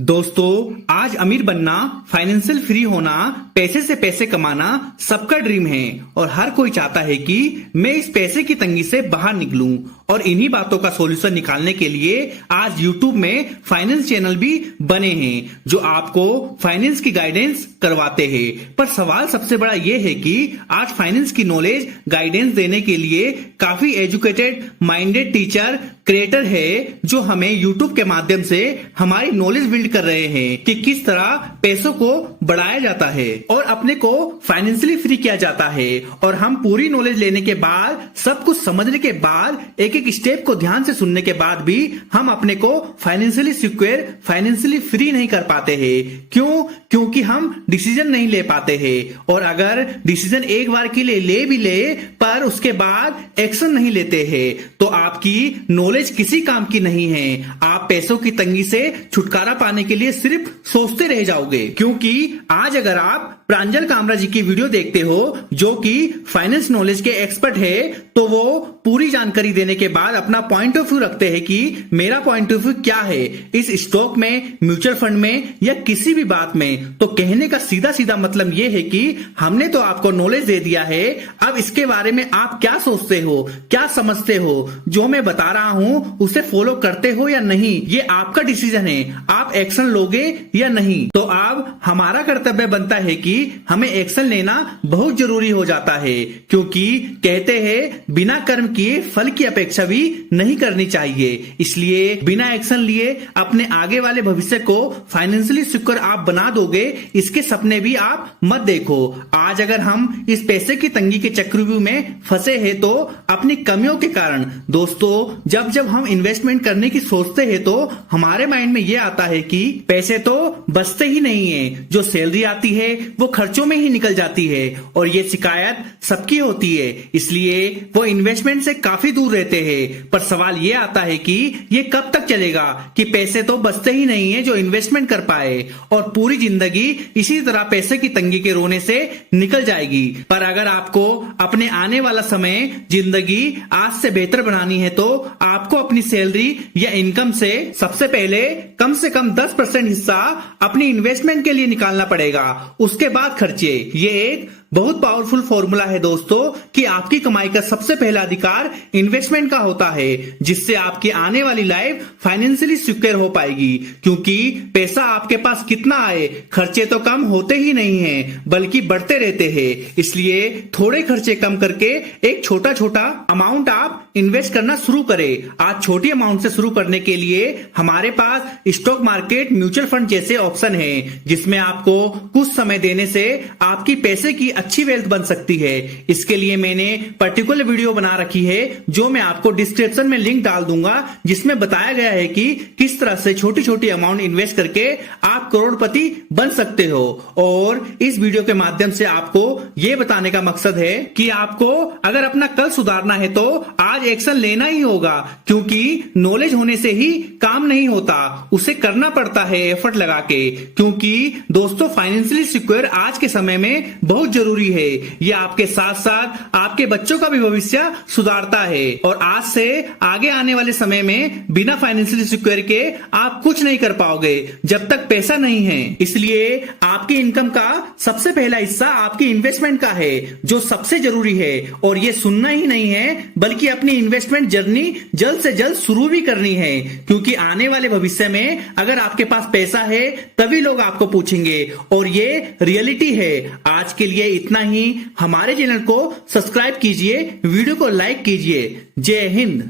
दोस्तों, आज अमीर बनना, फाइनेंशियल फ्री होना, पैसे से पैसे कमाना सबका ड्रीम है और हर कोई चाहता है कि मैं इस पैसे की तंगी से बाहर निकलूं। और इन्हीं बातों का सॉल्यूशन निकालने के लिए आज YouTube में फाइनेंस चैनल भी बने हैं जो आपको फाइनेंस की गाइडेंस करवाते हैं। पर सवाल सबसे बड़ा ये है कि आज फाइनेंस की नॉलेज गाइडेंस देने के लिए काफी एजुकेटेड माइंडेड टीचर क्रिएटर है जो हमें YouTube के माध्यम से हमारी नॉलेज बिल्ड कर रहे हैं कि किस तरह पैसों को बढ़ाया जाता है और अपने को फाइनेंशियली फ्री किया जाता है। और हम पूरी नॉलेज लेने के बाद, सब कुछ समझने के बाद, एक एक स्टेप को ध्यान से सुनने के बाद भी हम अपने को फाइनेंशियली सिक्योर, फाइनेंशियली फ्री नहीं कर पाते हैं। क्यों? क्योंकि हम डिसीजन नहीं ले पाते हैं। और अगर डिसीजन एक बार के लिए ले भी ले पर उसके बाद एक्शन नहीं लेते हैं तो आपकी नॉलेज किसी काम की नहीं है। आप पैसों की तंगी से छुटकारा पाने के लिए सिर्फ सोचते रह जाओगे। क्योंकि आज अगर आप प्रांजल कामरा जी की वीडियो देखते हो जो कि फाइनेंस नॉलेज के एक्सपर्ट है तो वो पूरी जानकारी देने के बाद अपना पॉइंट ऑफ व्यू रखते हैं कि मेरा पॉइंट ऑफ व्यू क्या है इस स्टॉक में, म्यूचुअल फंड में या किसी भी बात में। तो कहने का सीधा सीधा मतलब ये है कि हमने तो आपको नॉलेज दे दिया है, अब इसके बारे में आप क्या सोचते हो, क्या समझते हो, जो मैं बता रहा हूं उसे फॉलो करते हो या नहीं, ये आपका डिसीजन है। आप एक्शन लोगे या नहीं। तो अब हमारा कर्तव्य बनता है कि हमें एक्शन लेना बहुत जरूरी हो जाता है। क्योंकि कहते हैं बिना कर्म किए फल की अपेक्षा भी नहीं करनी चाहिए। इसलिए बिना एक्शन लिए अपने आगे वाले भविष्य को फाइनेंशियली सिक्योर आप बना दोगे, इसके सपने भी आप मत देखो। आज अगर हम इस पैसे की तंगी के चक्रव्यूह में फंसे हैं तो अपनी कमियों के कारण। दोस्तों, जब जब हम इन्वेस्टमेंट करने की सोचते हैं तो हमारे माइंड में यह आता है कि पैसे तो बचते ही नहीं है, जो सैलरी आती है वो खर्चों में ही निकल जाती है। और ये शिकायत सबकी होती है, इसलिए वो इन्वेस्टमेंट से काफी दूर रहते हैं। पर सवाल ये आता है कि ये कब तक चलेगा कि पैसे तो बचते ही नहीं है जो इन्वेस्टमेंट कर पाए और पूरी जिंदगी इसी तरह पैसे की तंगी के रोने से निकल जाएगी। पर अगर आपको अपने आने वाला समय, जिंदगी आज से बेहतर बनानी है तो आपको अपनी सैलरी या इनकम से सबसे पहले कम से कम 10% हिस्सा अपनी इन्वेस्टमेंट के लिए निकालना पड़ेगा, उसके बाद खर्चे। ये एक बहुत पावरफुल फॉर्मूला है दोस्तों कि आपकी कमाई का सबसे पहला अधिकार इन्वेस्टमेंट का होता है, जिससे आपकी आने वाली लाइफ फाइनेंशियली सिक्योर हो पाएगी। क्योंकि पैसा आपके पास कितना आए, खर्चे तो कम होते ही नहीं हैं बल्कि बढ़ते रहते हैं। इसलिए थोड़े खर्चे कम करके एक छोटा छोटा अमाउंट आप इन्वेस्ट करना शुरू करें। आज छोटी अमाउंट से शुरू करने के लिए हमारे पास स्टॉक मार्केट, म्यूचुअल फंड जैसे ऑप्शन है जिसमें आपको कुछ समय देने से आपकी पैसे की अच्छी वेल्थ बन सकती है। इसके लिए मैंने पर्टिकुलर वीडियो बना रखी है जो मैं आपको डिस्क्रिप्शन में लिंक डाल दूंगा, जिसमें बताया गया है कि किस तरह से छोटी छोटी अमाउंट इन्वेस्ट करके आप करोड़पति बन सकते हो। और इस वीडियो के माध्यम से आपको यह बताने का मकसद है कि आपको अगर अपना कल सुधारना है तो आज एक्शन लेना ही होगा। क्योंकि नॉलेज होने से ही काम नहीं होता, उसे करना पड़ता है एफर्ट लगा के। क्योंकि दोस्तों, फाइनेंशियली सिक्योर आज के समय में बहुत जरूरी है। यह आपके साथ साथ आपके बच्चों का भी भविष्य सुधारता है। और आज से आगे आने वाले समय में बिना फाइनेंशियली सिक्योर के आप कुछ नहीं कर पाओगे जब तक पैसा नहीं है। इसलिए आपकी इनकम का सबसे पहला हिस्सा आपकी इन्वेस्टमेंट का है, जो सबसे जरूरी है। और यह सुनना ही नहीं है बल्कि अपनी इन्वेस्टमेंट जर्नी जल्द से जल्द शुरू भी करनी है। क्योंकि आने वाले भविष्य में अगर आपके पास पैसा है तभी लोग आपको पूछेंगे, और ये रियलिटी है। आज के लिए इतना ही। हमारे चैनल को सब्सक्राइब कीजिए, वीडियो को लाइक कीजिए। जय हिंद।